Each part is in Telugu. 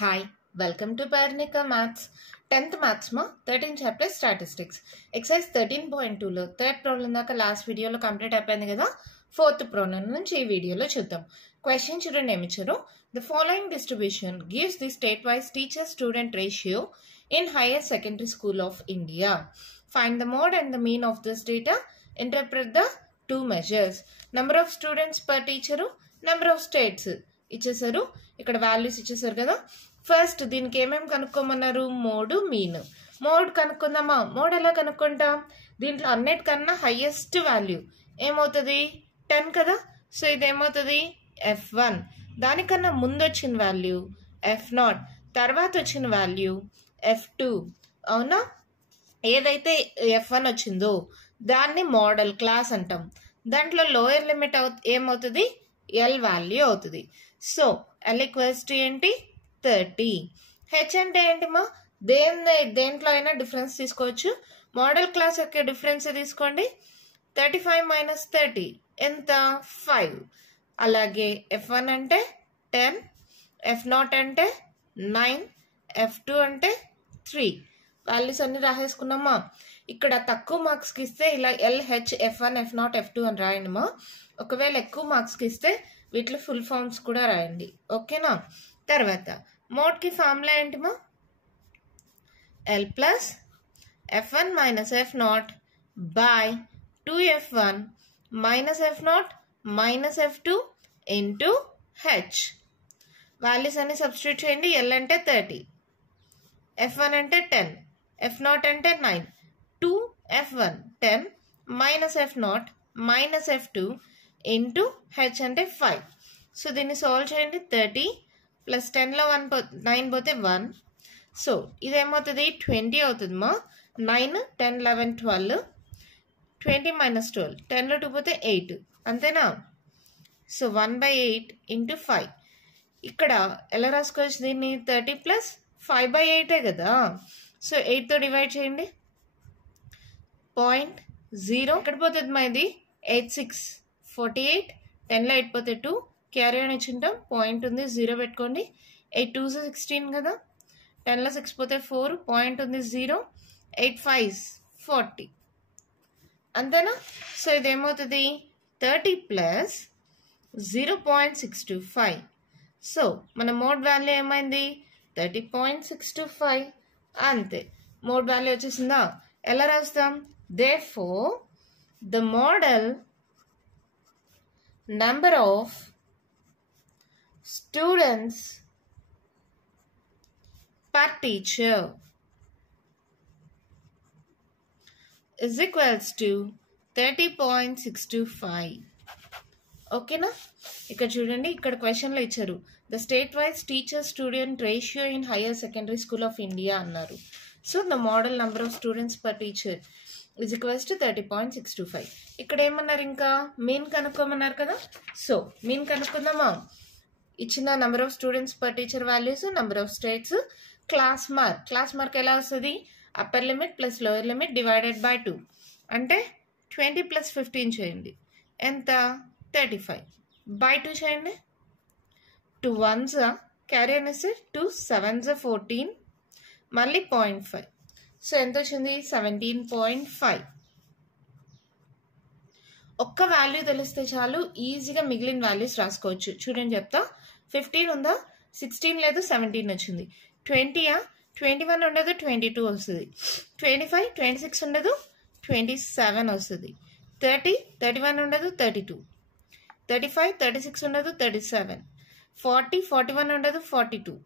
Hi, welcome to Parnika Maths. 10th Maths ma 13th chapter Statistics. Exercise 13.2 లో థర్డ్ ప్రాబ్లం దాకా లాస్ట్ వీడియోలో కంప్లీట్ అయిపోయింది కదా. ఫోర్త్ ప్రాబ్లం నుంచి ఈ వీడియోలో చూద్దాం. క్వశ్చన్ చూడండి ఏమి ఇచ్చారు. The following distribution gives the state-wise teacher-student ratio in higher secondary school of India. Find the mode and the mean of this data. Interpret the two measures. Number of students per teacher, number of states ఇచ్చేసారు. ఇక్కడ వాల్యూస్ ఇచ్చేసారు కదా. ఫస్ట్ దీనికి ఏమేమి కనుక్కోమన్నారు, మోడ్ మీన్. మోడ్ కనుక్కుందామా. మోడ్ ఎలా కనుక్కుంటాం, దీంట్లో అన్నిటికన్నా హైయెస్ట్ వాల్యూ ఏమవుతుంది 10 కదా. సో ఇదేమవుతుంది F1. దానికన్నా ముందు వచ్చిన వాల్యూ F0, తర్వాత వచ్చిన వాల్యూ F2. అవునా, ఏదైతే F1 వచ్చిందో దాన్ని మోడల్ క్లాస్ అంటాం. దాంట్లో లోయర్ లిమిట్ ఏమవుతుంది, ఎల్ వాల్యూ అవుతుంది. సో ఎల్ ఈక్వల్స్ టు ఏంటి 30. హెచ్ అంటే ఏంటి మా, దేంట్లో అయినా డిఫరెన్స్ తీసుకోవచ్చు. మోడల్ క్లాస్ యొక్క డిఫరెన్స్ తీసుకోండి. 35 మైనస్ 30 ఎంత 5. అలాగే F1 అంటే 10, F0 అంటే 9, F2 అంటే 3. వాల్యూస్ అన్ని రాసేసుకున్నామా. ఇక్కడ తక్కువ మార్క్స్కి ఇస్తే ఇలా LH F1 F0 F2 అని రాయండిమా. ఒకవేళ ఎక్కువ మార్క్స్కి ఇస్తే వీటిలో ఫుల్ ఫార్మ్స్ కూడా రాయండి, ఓకేనా. తర్వాత మోడ్కి ఫార్ములా ఏంటిమా, L plus F1 minus F0 by 2F1 minus F0 minus F2 into H. Values అన్ని సబ్స్టిట్యూట్ చేయండి. L అంటే 30, F1 అంటే 10, F0 అంటే 9, 2F1 10 minus F0 minus F2 into H అంటే 5. సో దీన్ని సాల్వ్ చేయండి. 30 ప్లస్ 10లో 9 పోతే 1. సో ఇదేమవుతుంది 20 అవుతుంది మా. 9, 10, 11, 12, 20 మైనస్ 12, 10లో 2 పోతే 8, అంతేనా. So 1/8 into 5. ఇక్కడ ఎలా రాసుకోవచ్చు దీన్ని, 30 ప్లస్ 5/8 కదా. సో 8తో డివైడ్ చేయండి. 0.0 ఎక్కడ పోతుంది మా, ఇది 86, 48, 10లో 8 పోతే 2, క్యారీ అని ఇచ్చింటాం. పాయింట్ ఉంది, 0 పెట్టుకోండి. 8 2s 16 కదా. 10లో 6 పోతే 4, పాయింట్ ఉంది 0, 8 5s 40, అంతేనా. సో ఇదేమవుతుంది 30 ప్లస్ 0.625. సో మన మోడ్ వాల్యూ ఏమైంది 30.625, అంతే. మోడ్ వాల్యూ వచ్చేసిందా. ఎలా రాస్తాం, therefore the model number of students per teacher is equals to 30.625. ఓకేనా. ఇక్కడ చూడండి, ఇక్కడ క్వశ్చన్లో ఇచ్చారు the state wise teacher student ratio in higher secondary school of India అన్నారు. So the modal number of students per teacher is equals to 30.625. ఇక్కడ ఏమన్నారు, ఇంకా మీన్ కనుక్కోమన్నారు కదా. సో మీన్ కనుక్కుందామా. ఇచ్చిన number of students per teacher values, number of states, class mark. Class mark ఎలా వస్తుంది, upper limit plus lower limit divided by 2 అంటే 20 ప్లస్ 15 చేయండి, ఎంత 35 బై 2 చేయండి. 2 1s క్యారీ అనేసి 2 7s 14, మళ్ళీ 0.5. సో ఎంత వచ్చింది 17.5. ఒక్క వాల్యూ తెలిస్తే చాలు, ఈజీగా మిగిలిన వాల్యూస్ రాసుకోవచ్చు. చూడండి చెప్తా. 15 ఉందా, 16 లేదు, 17 వచ్చింది. 20 21 ఉండదు, 22 వస్తుంది. 25 26 ఉండదు, 27 వస్తుంది. 30 31 ఉండదు, 32. 35 36 ఉండదు, 37. 40 41 ఉండదు, 42.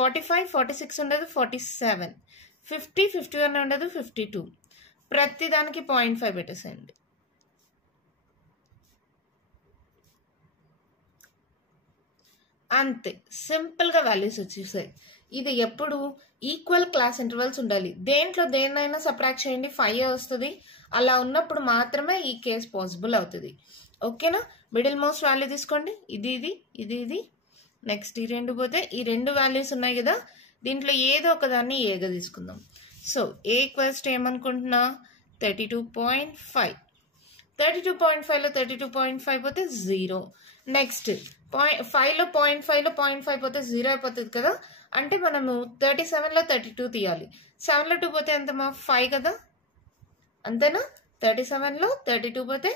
45 46 ఉండదు, 47. 50 51 ఉండదు, 52. ప్రతి దానికి 0.5 పెట్టేసేయండి. అంతే, సింపుల్గా వాల్యూస్ వచ్చేసాయి. ఇది ఎప్పుడు ఈక్వల్ క్లాస్ ఇంటర్వల్స్ ఉండాలి. దేంట్లో దేన్నైనా సబ్ట్రాక్ట్ చేయండి, 5 వస్తుంది. అలా ఉన్నప్పుడు మాత్రమే ఈ కేస్ పాసిబుల్ అవుతుంది, ఓకేనా. మిడిల్ మోస్ట్ వాల్యూ తీసుకోండి. ఇది ఇది ఇది ఇది నెక్స్ట్ ఈ 2 పోతే ఈ 2 వాల్యూస్ ఉన్నాయి కదా. దీంట్లో ఏదో ఒకదాన్ని ఏగా తీసుకుందాం. సో ఏ ఈక్వల్స్ టు ఏమనుకుంటున్నా 32.5. 32.5లో 32.5 పోతే 0. నెక్స్ట్ 5లో 0.5 పోతే 0 అయిపోతుంది కదా. అంటే మనము 37లో 32 తీయాలి. 7లో 2 పోతే ఎంతమా 5 కదా, అంతేనా. 37లో 32 పోతే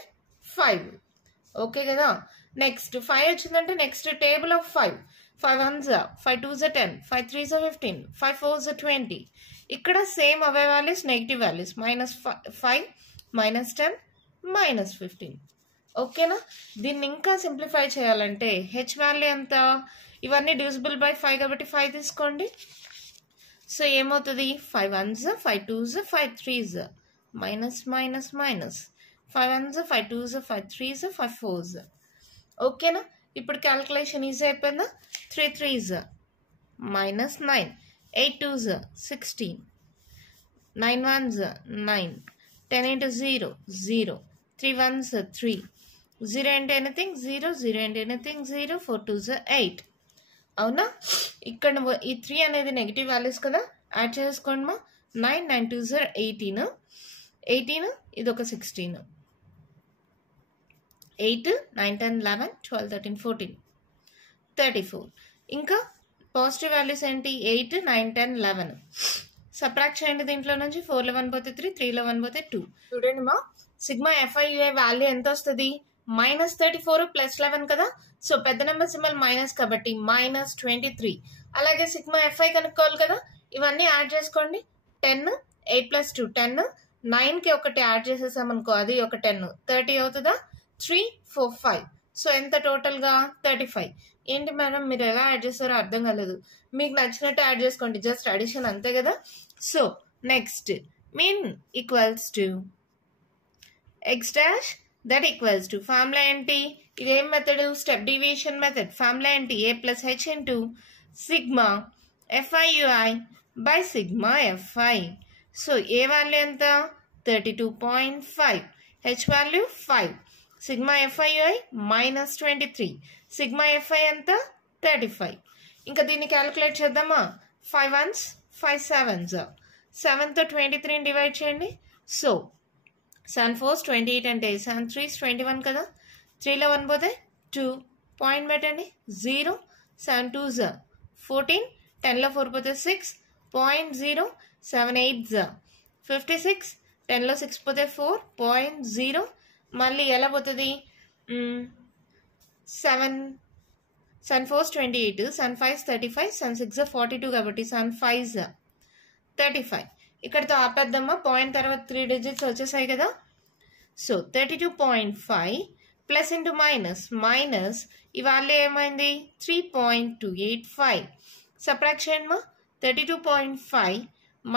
5. ఓకే కదా. నెక్స్ట్ 5 వచ్చిందంటే next table of 5. 5 1s 5 2s 10, 5 3s 15, 5 4s 20. ఇక్కడ సేమ్ అవే వాల్యూస్, నెగిటివ్ వాల్యూస్, -5, -10, -15. ఓకేనా. దీన్ని ఇంకా సింప్లిఫై చేయాలంటే హెచ్ వాల్యూ ఎంత, ఇవన్నీ డివిజిబుల్ బై 5 కాబట్టి 5 తీసుకోండి. సో ఏమవుతుంది 5 1s 5 2s 5 3s minus 5 1s 5 2s 5 3s 5 4s. ఓకేనా. ఇప్పుడు క్యాల్కులేషన్ ఈజీ అయిపోయిందా. 3 3s -9, 8 2s 16, 9 1s 9, 10 into 0 0, 3 1s 3, 0 into anything 0, 0 into anything 0, 4 2s 8. అవునా. ఇక్కడ ఈ 3 అనేది నెగిటివ్ వాల్యూస్ కదా, యాడ్ చేసుకోండి మా. 9 9 2s 18, 18 ఇది ఒక 16, 8 9 10 11 12 13 14 34. ఇంకా పాజిటివ్ వాల్యూస్ ఏంటి 8 9 10 11. సబ్ట్రాక్ట్ చేయండి దీంట్లో నుంచి. 4లో 1 పోతే 3, 3లో 1 పోతే 2. చూడండి మా, సిగ్మా FIUI వాల్యూ ఎంత వస్తుంది, -34 + 11 కదా. సో పెద్ద నెంబర్ సింబల్ మైనస్ కాబట్టి -23. అలాగే సిగ్మా FI కనుక్కోవాలి కదా, ఇవన్నీ యాడ్ చేసుకోండి. 10, 8 + 2 10, 9కి ఒకటి యాడ్ చేసేసామనుకో అది ఒక 10, 30 అవుతుందా. 3 4 5. సో ఎంత టోటల్గా 35. ఏంటి మేడం మీరు ఎలా యాడ్ చేస్తారో అర్థం కాలేదు. మీకు నచ్చినట్టు యాడ్ చేసుకోండి, జస్ట్ అడిషన్ అంతే కదా. So next mean equals to x dash that equals to formula ఏంటి, ఇదేం method, step deviation method. Formula ఏంటి a + h into sigma FIUI by sigma FI. So A value ఎంత 32.5, H value 5, sigma FIUI -23, sigma FI ఎంత 35. ఇంకా దీన్ని క్యాలిక్యులేట్ చేద్దామా. 5 1s 5 7s, 7తో 23ని డివైడ్ చేయండి. సో 7 4s 28 అంటే 7 3s 21 కదా. 3లో 1 పోతే 2, పాయింట్ పెట్టండి 0, 7 2s 14, 10లో 4 పోతే 6, పాయింట్ 0, 7 8s 56, 10లో 6 పోతే 4, పాయింట్ 0. మళ్ళీ ఎలా పోతుంది 7 4s 28, 7 5s 35, 7 6s 42 కాబట్టి 7 5s 35. ఇక్కడతో ఆపేద్దామా. పాయింట్ తర్వాత 3 డిజిట్స్ వచ్చేసాయి కదా. సో 32.5 ప్లస్ ఇంటూ మైనస్ ఈ వాల్యూ ఏమైంది 3.285. సబ్ట్రాక్ట్ చేయండి మా. 32.5 -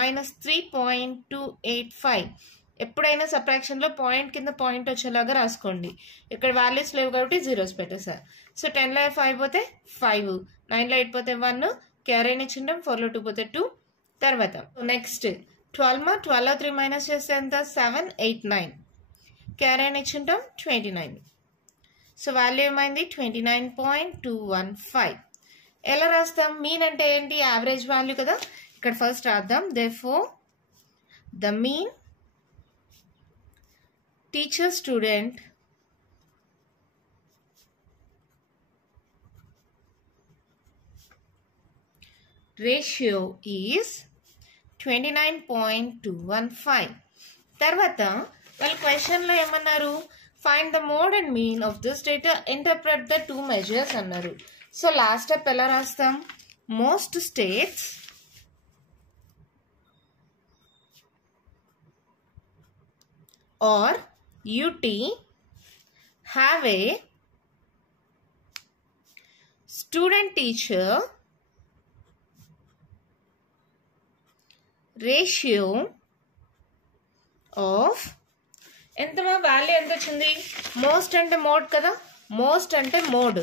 3.285. ఎప్పుడైనా సబ్ట్రాక్షన్లో పాయింట్ కింద పాయింట్ వచ్చేలాగా రాసుకోండి. ఇక్కడ వాల్యూస్ లేవు కాబట్టి జీరోస్ పెట్టేసారు. సో 10లో 5 పోతే 5, 9లో 8 పోతే 1, క్యారీని ఇచ్చింటాం. 4లో 2 పోతే 2. తర్వాత నెక్స్ట్ 12 మా. 12లో 3 మైనస్ చేస్తే ఎంత 7 8 9, క్యారీని ఇచ్చింటాం 29. సో వాల్యూ ఏమైంది 29.215. ఎలా రాస్తాం, మీన్ అంటే ఏంటి యావరేజ్ వాల్యూ కదా. ఇక్కడ ఫస్ట్ రాద్దాం. therefore the mean teacher student ratio is 29.215. తర్వాత వాళ్ళ క్వశ్చన్లో ఏమన్నారు, find the mode and mean of this data, interpret the 2 measures అన్నారు. సో లాస్ట్ స్టెప్ ఎలా రాస్తాం, most states or UT have a student teacher ratio of ఎంతమా వాల్యూ ఎంత వచ్చింది, మోస్ట్ అంటే మోడ్ కదా, మోస్ట్ అంటే మోడ్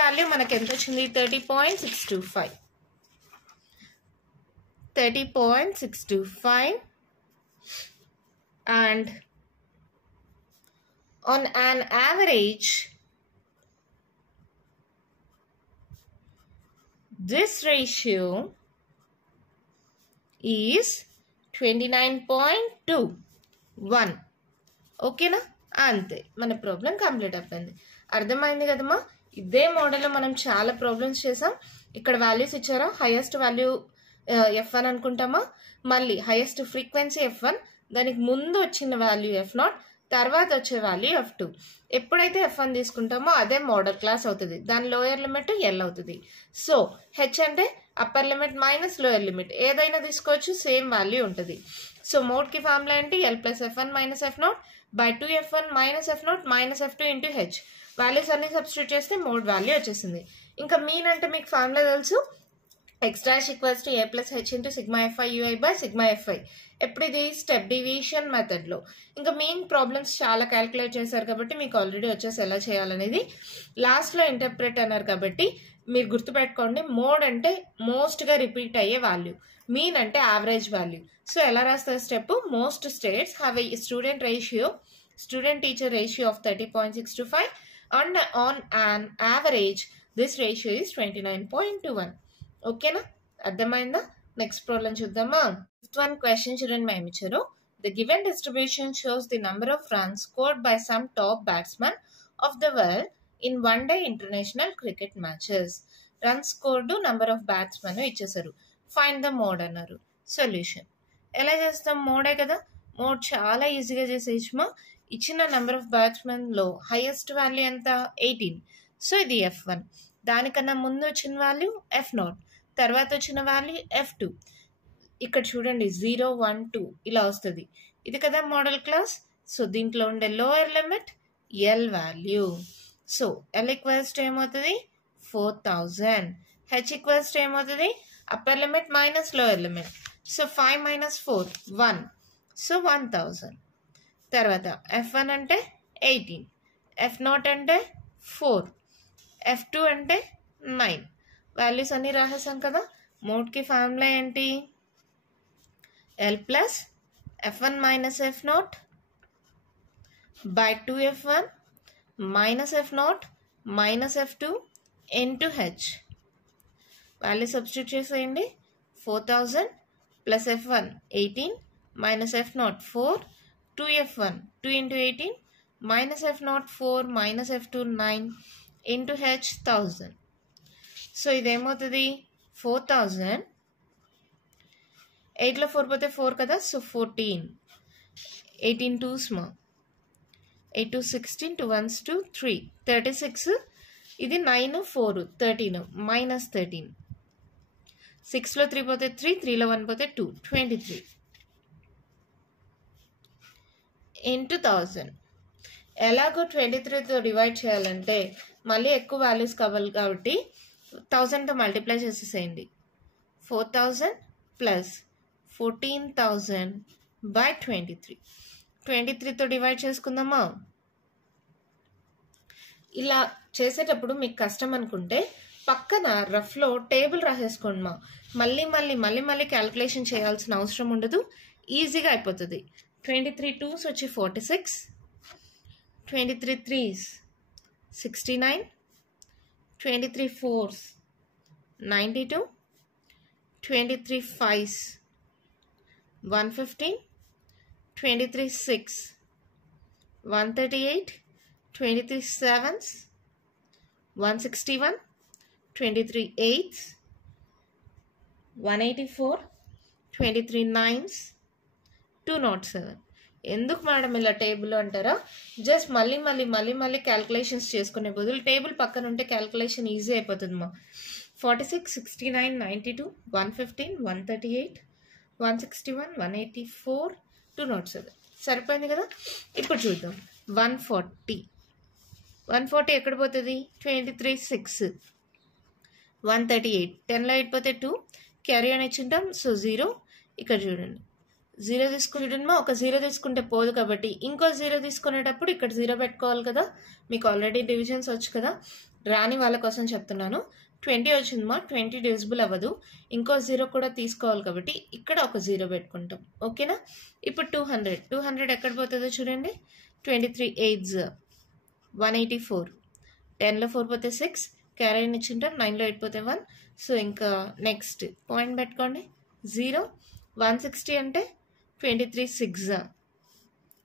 వాల్యూ మనకి ఎంత వచ్చింది 30.625. 30.625 and on an average this ratio is 29.21. ఓకేనా, అంతే మన ప్రాబ్లం కంప్లీట్ అయిపోయింది. అర్థమైంది కదమ్మా. ఇదే మోడల్లో మనం చాలా ప్రాబ్లమ్స్ చేసాం. ఇక్కడ వాల్యూస్ ఇచ్చారా, హైయెస్ట్ వాల్యూ F1 అనుకుంటామా, మళ్ళీ హైయెస్ట్ ఫ్రీక్వెన్సీ F1, దానికి ముందు వచ్చిన వాల్యూ F0, తర్వాత వచ్చే వాల్యూ F2. ఎప్పుడైతే F1 తీసుకుంటామో అదే మోడల్ క్లాస్ అవుతుంది, దాని లోయర్ లిమిట్ L అవుతుంది. సో H అంటే upper limit minus lower limit, ఏదైనా తీసుకోవచ్చు, సేమ్ వాల్యూ ఉంటుంది. సో మోడ్కి ఫార్ములా ఏంటి, L plus F1 minus F0 by 2F1 minus F0 minus F2 into H. Values అన్ని సబ్స్టిట్యూట్ చేస్తే మోడ్ వాల్యూ వచ్చేసింది. ఇంకా మీన్ అంటే మీకు ఫార్ములా తెలుసు, x dash equals to a plus h into sigma fi ui by sigma fi. ఎప్పుడు ఇది స్టెప్ డివిజన్ మెథడ్లో. ఇంకా మెయిన్ ప్రాబ్లమ్స్ చాలా క్యాలిక్యులేట్ చేశారు కాబట్టి మీకు ఆల్రెడీ వచ్చేసి ఎలా చేయాలనేది. లాస్ట్లో ఇంటర్ప్రెట్ అన్నారు కాబట్టి మీరు గుర్తుపెట్టుకోండి, మోడ్ అంటే మోస్ట్గా రిపీట్ అయ్యే వాల్యూ, మీన్ అంటే యావరేజ్ వాల్యూ. సో ఎలా రాస్తారు step, most states have a student teacher ratio of 30.625 and on an average this ratio is 29.21. ఓకేనా, అర్థమైందా? నెక్స్ట్ ప్రాబ్లం చూద్దామా. ఫిఫ్త్ వన్ క్వశ్చన్ చూడండి, మేము ఇచ్చారు. The given distribution shows the number of runs scored by some top batsmen of the world in one day international cricket matches. Runs scored, number of batsmen ఇచ్చేసారు, ఫైండ్ ద మోడ్ అన్నారు. సొల్యూషన్ ఎలా చేస్తాం, మోడే కదా, మోడ్ చాలా ఈజీగా చేసేయచ్చుమా. ఇచ్చిన నెంబర్ ఆఫ్ బ్యాట్స్మెన్లో హైయెస్ట్ వాల్యూ ఎంత, 18. సో ఇది F1, దానికన్నా ముందు వచ్చిన వాల్యూ F0, తర్వాత వచ్చిన వాల్యూ F2. ఇక్కడ చూడండి 0, 1, 2 ఇలా వస్తుంది, ఇది కదా మోడల్ క్లాస్. సో దీంట్లో ఉండే lower limit L value. So L equals to ఏమవుతుంది 4000, H ఈక్వల్స్ టు ఏమవుతుంది upper limit minus lower limit. So 5 minus 4 1, so 1000. తర్వాత F1 అంటే 18, F0 అంటే 4, F2 అంటే 9. వాల్యూస్ అన్ని రాసేసాం కదా. మోడ్కి ఫార్ములా ఏంటి, L plus F1 minus F0 by 2F1 minus F0 minus F2 into H. Value substitute చేసేయండి. 4000 plus F1 18 minus F0 4, 2F1 2 into 18 minus F0 4 minus F2 9 into H 1000. So ఇదేమవుతుంది 4000, 8లో 4 పోతే 4 కదా, సో 14, 18 2s 8 2 16, 2 1s 2 3, 36. ఇది 9 4 13 మైనస్ 13, 6లో 3 పోతే 3, 3లో 1 పోతే 2, 23 ఇంటూ 1000. ఎలాగో 23తో డివైడ్ చేయాలంటే మళ్ళీ ఎక్కువ వాల్యూస్ కావాలి కాబట్టి 1000తో మల్టిప్లై చేసేసేయండి. 4000 ప్లస్ 14,000 బై 23. 23తో డివైడ్ చేసుకుందామా. ఇలా చేసేటప్పుడు మీకు కష్టం అనుకుంటే పక్కన రఫ్లో టేబుల్ రాసేసుకోండి మా. మళ్ళీ క్యాలిక్యులేషన్ చేయాల్సిన అవసరం ఉండదు, ఈజీగా అయిపోతుంది. 23 2s వచ్చి 46, 23 3s 69, 23 4s 92, 23 5s 115, 23 6 138, 23 7s 161, 23 8s 184, 23 9s 207. ఎందుకు మేడం ఇలా టేబుల్ అంటారా, జస్ట్ మళ్ళీ క్యాలిక్యులేషన్స్ చేసుకునే బదులు టేబుల్ పక్కన ఉంటే క్యాలిక్యులేషన్ ఈజీ అయిపోతుంది మా. 46 69 92 115 138 161 184 207 సరిపోయింది కదా. ఇప్పుడు చూద్దాం 140 ఎక్కడ పోతుంది, 23 6 138, 10లో 8 పోతే 2, క్యారీ అని ఇచ్చింటాం. సో 0, ఇక్కడ చూడండి 0 తీసుకుంటున్నా, ఒక 0 తీసుకుంటే పోదు కాబట్టి ఇంకో 0 తీసుకునేటప్పుడు ఇక్కడ 0 పెట్టుకోవాలి కదా. మీకు ఆల్రెడీ డివిజన్స్ వచ్చు కదా, రాని వాళ్ళ కోసం చెప్తున్నాను. 20 వచ్చిందమ్మా, 20 డివిజిబుల్ అవ్వదు, ఇంకో 0 కూడా తీసుకోవాలి కాబట్టి ఇక్కడ ఒక 0 పెట్టుకుంటాం. ఓకేనా. ఇప్పుడు 200 ఎక్కడ పోతుందో చూడండి. 23 8s 184, 10లో 4 పోతే 6, క్యారీ ఇచ్చింటాం. 9లో 8 పోతే 1. సో ఇంకా నెక్స్ట్ పాయింట్ పెట్టుకోండి 0. 160 అంటే 23 6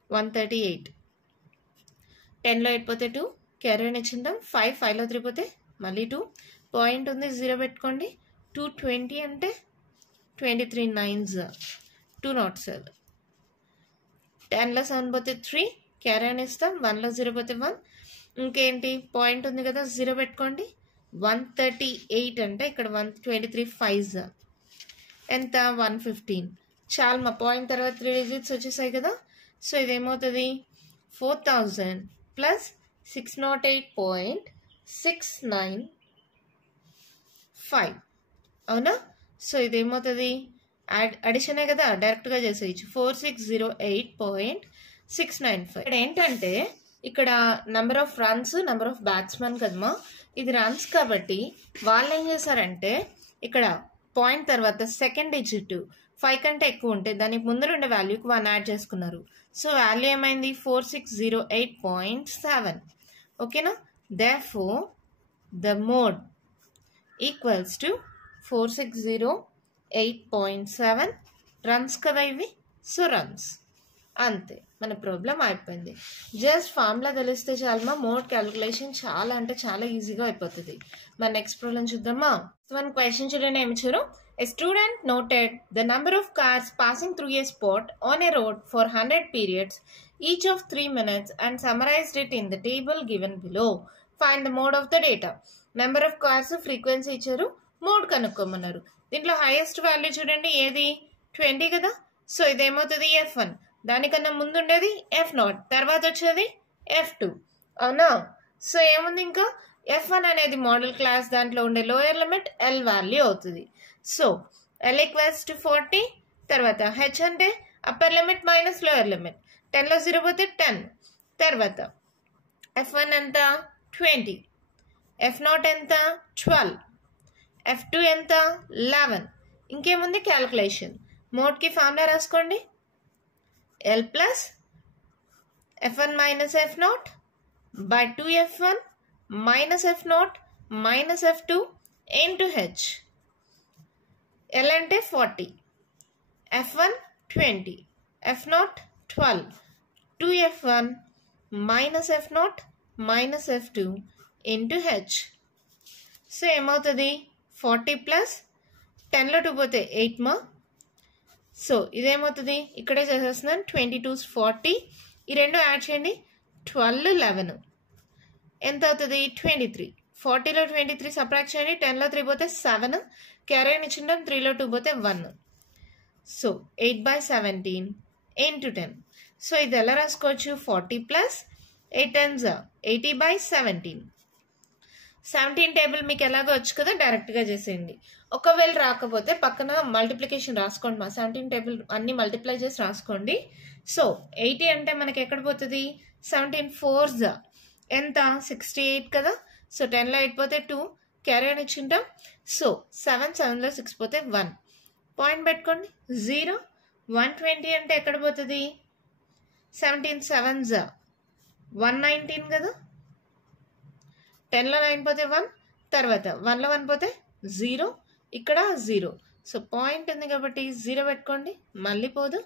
138, 10లో 8 పోతే 2, క్యారీ ఆన్ ఇచ్చిందాం 5లో 3 పోతే మళ్ళీ 2 పాయింట్ ఉంది 0 పెట్టుకోండి 220 అంటే 23 9s 207 10లో 7 పోతే 3 క్యారీ ఆన్ ఇస్తాం 1లో 0 పోతే 1 ఇంకేంటి పాయింట్ ఉంది కదా 0 పెట్టుకోండి 138 అంటే ఇక్కడ 123 5s ఎంత 115 చాలు మా పాయింట్ తర్వాత 3 డిజిట్స్ వచ్చేసాయి కదా సో ఇదేమవుతుంది 4000 ప్లస్ 608.695 అవునా సో ఇదేమవుతుంది అడిషనే కదా డైరెక్ట్గా చేసేయచ్చు 4608.695 ఇక్కడ ఏంటంటే ఇక్కడ number of runs number of batsmen కదమ్మా ఇది రన్స్ కాబట్టి వాళ్ళు ఏం చేశారంటే ఇక్కడ పాయింట్ తర్వాత సెకండ్ డిజిట్ 5 కంటే ఎక్కువ ఉంటే దానికి ముందర ఉండే వాల్యూకి 1 యాడ్ చేసుకున్నారు సో వాల్యూ ఏమైంది 4608.7 ఓకేనా therefore the mode equals to 4608.7 runs కదా ఇవి సో రన్స్ అంతే మన ప్రాబ్లం అయిపోయింది జస్ట్ ఫార్ములా తెలిస్తే చాలమా మోడ్ క్యాలిక్యులేషన్ చాలా అంటే చాలా ఈజీగా అయిపోతుంది మన నెక్స్ట్ ప్రాబ్లం చూద్దామా వన్ క్వశ్చన్ చూడండి ఏమి చూరు A student noted the number of cars passing through a spot on a road for 100 periods, each of 3 minutes, and summarized it in the table given below. Find the mode of the data. Number of cars, frequency ఇచ్చారు మోడ్ కనుక్కోమన్నారు దీంట్లో హైయెస్ట్ వాల్యూ చూడండి ఏది 20 కదా సో ఇదేమవుతుంది F1 దానికన్నా ముందు ఉండేది F0 తర్వాత వచ్చేది F2 అవునా సో ఏముంది ఇంకా F1 అనేది మోడల్ క్లాస్ దాంట్లో ఉండే లోయర్ లిమిట్ L వాల్యూ అవుతుంది సో L ఈక్వల్స్ టు 40 తర్వాత H అంటే upper limit minus lower limit 10లో 0 పోతే 10 తర్వాత F1 ఎంత 20 F0 ఎంత 12 F2 ఎంత 11 ఇంకేముంది క్యాలిక్యులేషన్ మోడ్కి ఫార్ములా రాసుకోండి L plus F1 minus F0 by 2F1 minus F0 minus F2 into H L అంటే 40 F1 20 F0 12 2F1 minus F0 minus F2 into H so ఏమవుతుంది 40 ప్లస్ 10లో 2 పోతే 8 మా సో ఇదేమవుతుంది ఇక్కడే చేసేస్తున్నాను 22 40 ఈ రెండు యాడ్ చేయండి 12 11 ఎంత అవుతుంది 23 40లో 23 సబ్ట్రాక్ట్ చేయండి 10లో 3 పోతే 7 క్యారీ ఆన్ ఇచ్చింటాం 3లో 2 పోతే 1 సో 8/17 into 10 సో ఇది ఎలా రాసుకోవచ్చు 40 ప్లస్ 8 10s 80/17 17 టేబుల్ మీకు ఎలాగో వచ్చు కదా డైరెక్ట్గా చేసేయండి ఒకవేళ రాకపోతే పక్కన మల్టిప్లికేషన్ రాసుకోండి మా 17 టేబుల్ అన్ని మల్టిప్లై చేసి రాసుకోండి సో 80 అంటే మనకి ఎక్కడ పోతుంది 17 4s ఎంత 68 కదా సో 10లో 8 పోతే 2 క్యారీ ఆన్ ఇచ్చింటాం సో 7లో 6 పోతే 1 పాయింట్ పెట్టుకోండి 0 120 అంటే ఎక్కడ పోతుంది 17 7s 119 కదా 10లో 9 పోతే 1 తర్వాత 1లో 1 పోతే 0 ఇక్కడ 0 సో పాయింట్ ఉంది కాబట్టి 0 పెట్టుకోండి మళ్ళీ పోదు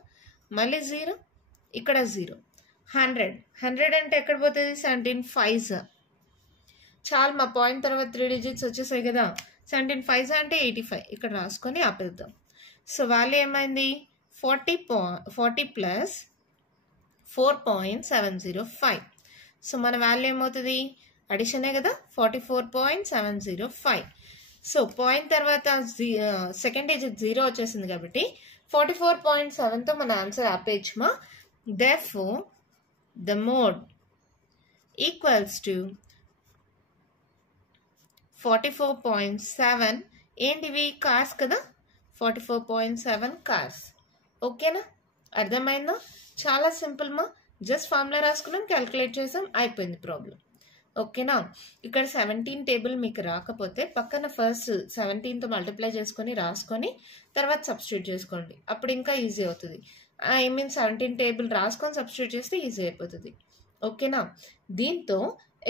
మళ్ళీ 0 ఇక్కడ 0 100 అంటే ఎక్కడ పోతుంది 17 5s చాలు మా పాయింట్ తర్వాత 3 డిజిట్స్ వచ్చేసాయి కదా 17 5s అంటే 85 ఇక్కడ రాసుకొని ఆపేద్దాం సో వాల్యూ ఏమైంది 40 ప్లస్ 4.705 సో మన వాల్యూ ఏమవుతుంది అడిషనే కదా 44.705 సో పాయింట్ తర్వాత సెకండ్ డిజిట్ 0 వచ్చేసింది కాబట్టి 44.7తో మన answer ఆపేయచ్చుమా therefore the mode equals to 44.7 ఏంటివి కార్స్ కదా 44.7 కార్స్ ఓకేనా అర్థమైందా చాలా సింపుల్ మా జస్ట్ ఫార్ములా రాసుకున్నాం క్యాలిక్యులేట్ చేసాం అయిపోయింది ప్రాబ్లం ఓకేనా ఇక్కడ 17 టేబుల్ మీకు రాకపోతే పక్కన ఫస్ట్ 17తో మల్టిప్లై చేసుకొని రాసుకొని తర్వాత సబ్స్టిట్యూట్ చేసుకోండి అప్పుడు ఇంకా ఈజీ అవుతుంది ఐ మీన్ 17 టేబుల్ రాసుకొని సబ్స్టిట్యూట్ చేస్తే ఈజీ అయిపోతుంది ఓకేనా దీంతో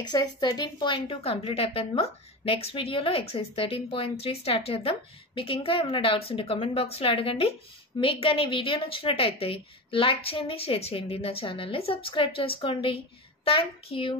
ఎక్సర్సైజ్ 13.2 కంప్లీట్ అయిపోయిందమ్మా నెక్స్ట్ వీడియోలో ఎక్సర్సైజ్ 13.3 స్టార్ట్ చేద్దాం మీకు ఇంకా ఏమైనా డౌట్స్ ఉంటే కామెంట్ బాక్స్లో అడగండి మీకు కానీ వీడియో నచ్చినట్టయితే లైక్ చేయండి షేర్ చేయండి నా ఛానల్ని సబ్స్క్రైబ్ చేసుకోండి థ్యాంక్ యూ